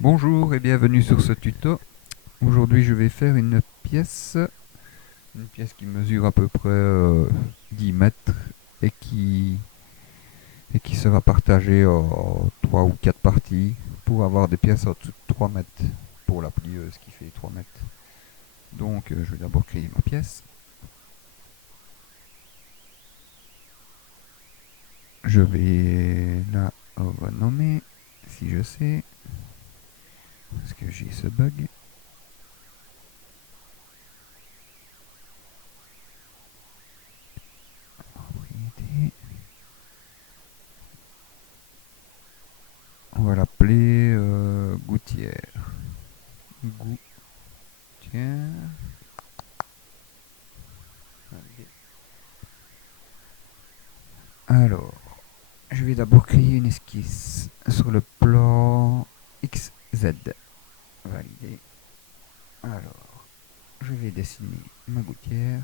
Bonjour et bienvenue sur ce tuto. Aujourd'hui je vais faire une pièce qui mesure à peu près 10 mètres et qui sera partagée en 3 ou 4 parties pour avoir des pièces en dessous de 3 mètres pour la plieuse qui fait 3 mètres. Donc je vais d'abord créer ma pièce. Je vais la renommer si je sais parce que j'ai ce bug. Propriété. On va l'appeler gouttière. Gouttière. Alors, je vais d'abord créer une esquisse sur le plan XZ. Valider. Alors, je vais dessiner ma gouttière.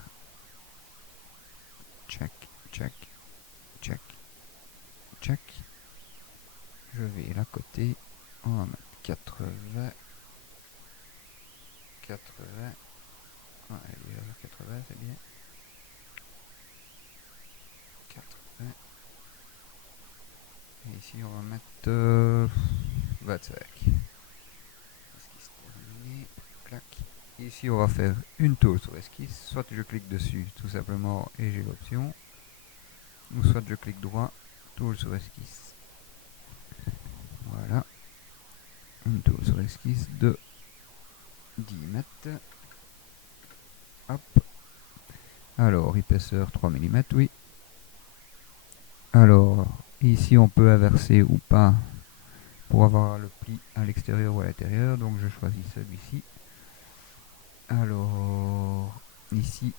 Check, check, check, check. Je vais la coter. On va mettre 80. 80. Ouais, elle est à 80, c'est bien. 80. Et ici, on va mettre 25. Esquisse terminée. Clac. Ici, on va faire une tour sur esquisse. Soit je clique dessus tout simplement et j'ai l'option. Ou soit je clique droit, tour sur esquisse. Voilà. Une tour sur esquisse de 10 mètres. Hop. Alors, épaisseur 3 mm, oui. Alors, ici on peut inverser ou pas pour avoir le pli à l'extérieur ou à l'intérieur. Donc je choisis celui-ci. Alors, ici,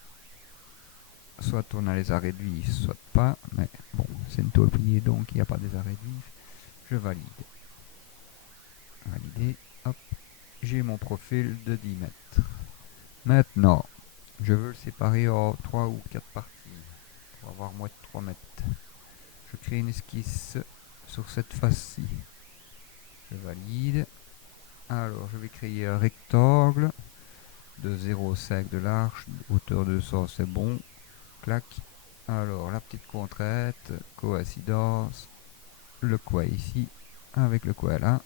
soit on a les arrêts de vis, soit pas. Mais bon, c'est une tôle pliée, donc il n'y a pas des arrêts de vis. Je valide. Valider. Hop. J'ai mon profil de 10 mètres. Maintenant, je veux le séparer en 3 ou 4 parties pour avoir moins de 3 mètres. Je crée une esquisse sur cette face-ci. Je valide. Alors, je vais créer un rectangle de 0,5 de large, hauteur 200, c'est bon. Clac. Alors, la petite contrainte, coïncidence, le coin ici avec le coin là.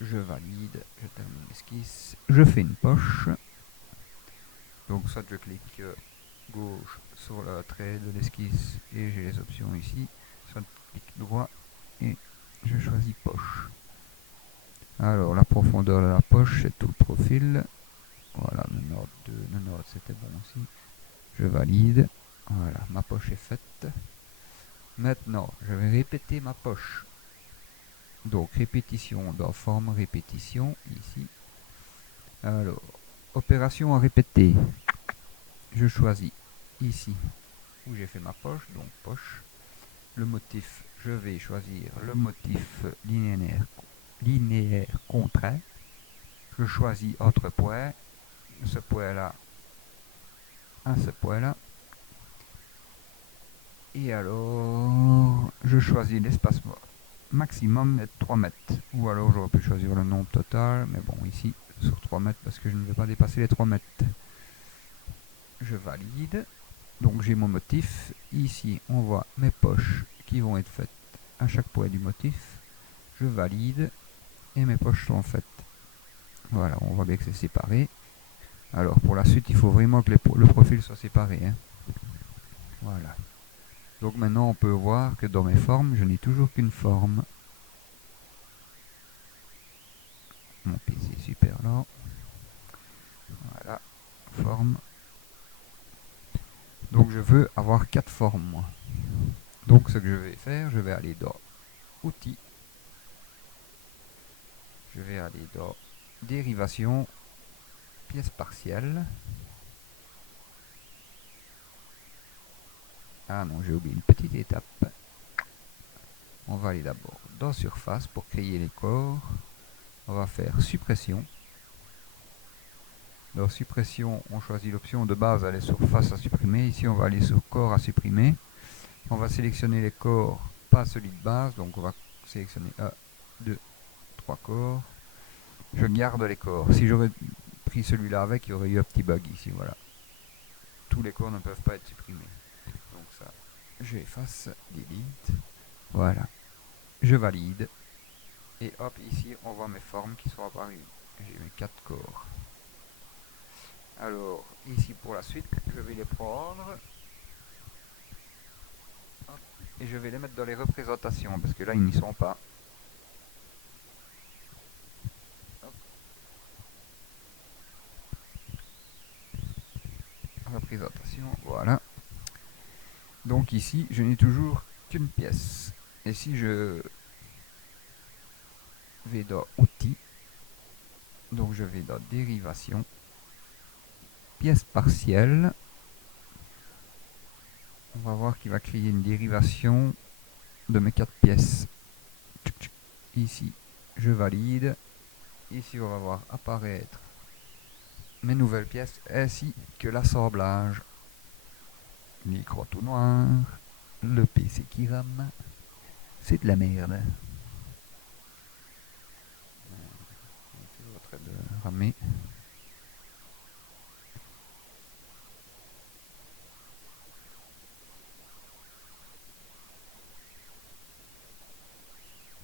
Je valide, je termine l'esquisse. Je fais une poche. Donc, soit je clique gauche sur le trait de l'esquisse et j'ai les options ici, soit je clique droit et je choisis poche. Alors la profondeur de la poche c'est tout le profil, voilà 92, c'était bon aussi, je valide, voilà ma poche est faite. Maintenant je vais répéter ma poche, donc répétition dans forme répétition ici. Alors opération à répéter, je choisis ici où j'ai fait ma poche, donc poche. Le motif, je vais choisir le motif linéaire contraire. Je choisis entre points, ce point là à ce point là. Et alors, je choisis l'espace maximum de 3 mètres. Ou alors j'aurais pu choisir le nombre total, mais bon ici sur 3 mètres parce que je ne vais pas dépasser les 3 mètres. Je valide. Donc j'ai mon motif. Ici on voit mes poches qui vont être faites à chaque point du motif. Je valide et mes poches sont faites. Voilà, on voit bien que c'est séparé. Alors pour la suite, il faut vraiment que le profil soit séparé. Hein. Voilà. Donc maintenant, on peut voir que dans mes formes, je n'ai toujours qu'une forme. Mon PC est super lent. Voilà, forme. Donc je veux avoir 4 formes, moi. Donc ce que je vais faire, je vais aller dans Outils. Je vais aller dans Dérivation, pièce partielle. Ah non, j'ai oublié une petite étape. On va aller d'abord dans Surface pour créer les corps. On va faire Suppression. Dans Suppression, on choisit l'option de base, aller sur Face à supprimer. Ici, on va aller sur Corps à supprimer. On va sélectionner les corps, pas celui de base. Donc, on va sélectionner 1, 2, 3 corps. Je garde les corps. Si j'aurais pris celui-là avec, il y aurait eu un petit bug ici, voilà. Tous les corps ne peuvent pas être supprimés. Donc ça, j'efface, delete. Voilà. Je valide. Et hop, ici, on voit mes formes qui sont apparues. J'ai mes 4 corps. Alors, ici pour la suite, je vais les prendre. Hop, et je vais les mettre dans les représentations, parce que là, ils n'y sont pas. Hop. Représentation, voilà. Donc ici, je n'ai toujours qu'une pièce. Et si je vais dans Outils, donc je vais dans Dérivation, pièce partielle, on va voir qu'il va créer une dérivation de mes 4 pièces. Ici, je valide. Ici, on va voir apparaître mes nouvelles pièces ainsi que l'assemblage. L'écran tout noir, le PC qui rame, c'est de la merde. C'est en train de ramer.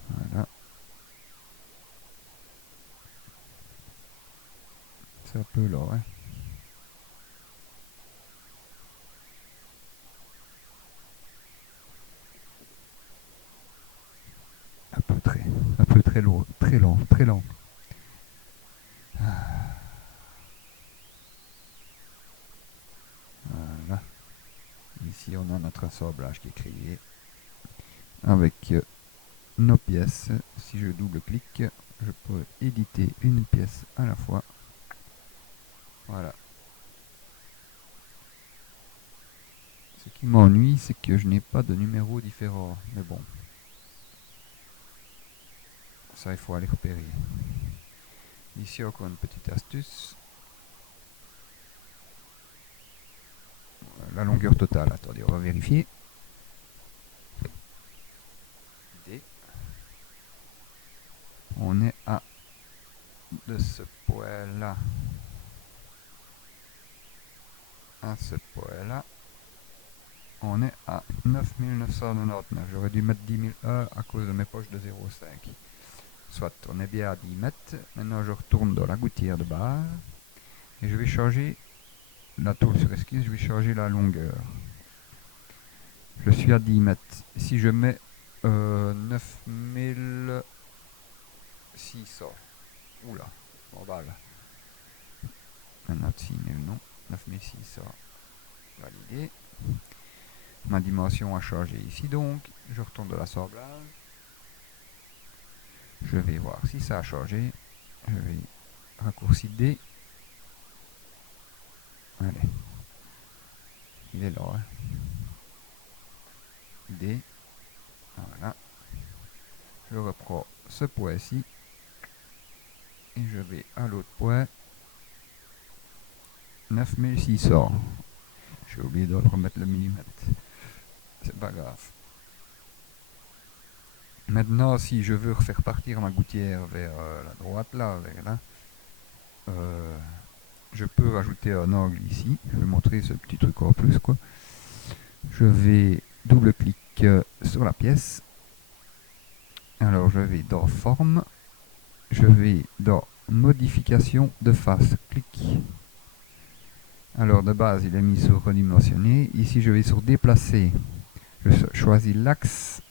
Voilà. C'est un peu là, hein. Un peu très lourd, très lent, très lent. Voilà. Ici, on a notre assemblage qui est créé avec nos pièces. Si je double-clique, je peux éditer une pièce à la fois. Voilà. Ce qui m'ennuie, c'est que je n'ai pas de numéros différents. Mais bon. Ça, il faut aller repérer. Ici, encore une petite astuce. La longueur totale. Attendez, on va vérifier. D. On est à de ce point-là à ce point-là. On est à 9999. J'aurais dû mettre 10 001 à cause de mes poches de 0,5. Soit, on est bien à 10 mètres. Maintenant, je retourne dans la gouttière de barre. Et je vais changer la tour sur esquisse. Je vais changer la longueur. Je suis à 10 mètres. Si je mets 9600. Oula, on va là. Un autre signe, non. 9600. Validé. Ma dimension a changé ici donc. Je retourne de l'assemblage. Je vais voir si ça a changé. Je vais raccourcir D. Allez. Il est là. Hein. D. Voilà. Je reprends ce point-ci. Et je vais à l'autre point. 9600. J'ai oublié de remettre le millimètre. C'est pas grave. Maintenant, si je veux refaire partir ma gouttière vers la droite, là, vers là, je peux rajouter un angle ici. Je vais montrer ce petit truc en plus, quoi. Je vais double-clic sur la pièce. Alors, je vais dans Forme. Je vais dans Modification de face. Clic. Alors, de base, il est mis sur Redimensionner. Ici, je vais sur Déplacer. Je choisis l'axe.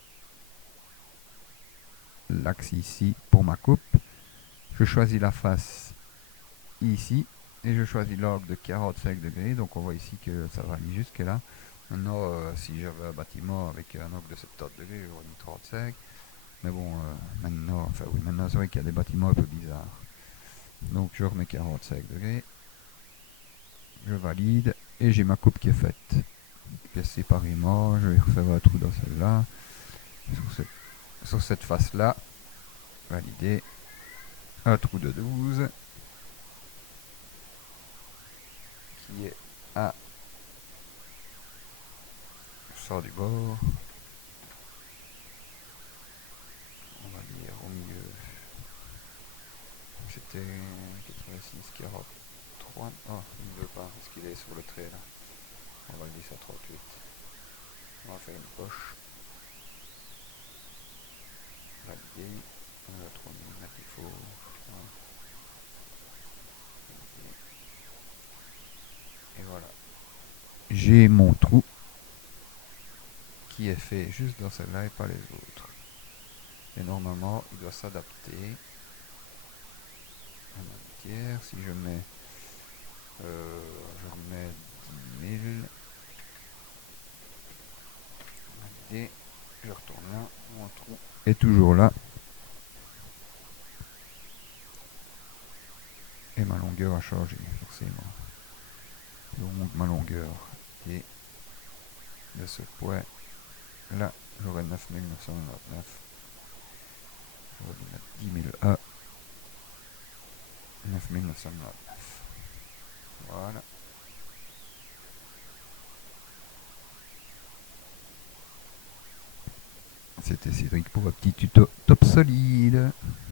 L'axe ici pour ma coupe. Je choisis la face ici. Et je choisis l'angle de 45 degrés. Donc, on voit ici que ça va aller jusque là. Maintenant, si j'avais un bâtiment avec un angle de 70 degrés, j'aurais mis 35. Mais bon, maintenant c'est vrai qu'il y a des bâtiments un peu bizarres. Donc je remets 45 degrés. Je valide. Et j'ai ma coupe qui est faite. Pièce séparément. Je vais refaire un trou dans celle-là. Sur cette face-là. Valider. Un trou de 12. Qui est à... Je sors du bord. On va dire au milieu. c'était 86, 43. Oh, il ne veut pas parce qu'il est sur le trait là. On va le laisser à 38. On va faire une poche. Valider. 3 mm, il faut. Et voilà. J'ai mon trou qui est fait juste dans celle-là et pas les autres. Et normalement, il doit s'adapter à ma litière. Si je mets, je remets 10 000. Validé. Je retourne là. Mon trou est toujours là. Et ma longueur a changé, forcément. Donc ma longueur est de ce point là, j'aurai 9999. Je vais lui mettre 10 000 A. 9999. Voilà. C'était Cédric pour un petit tuto top solide.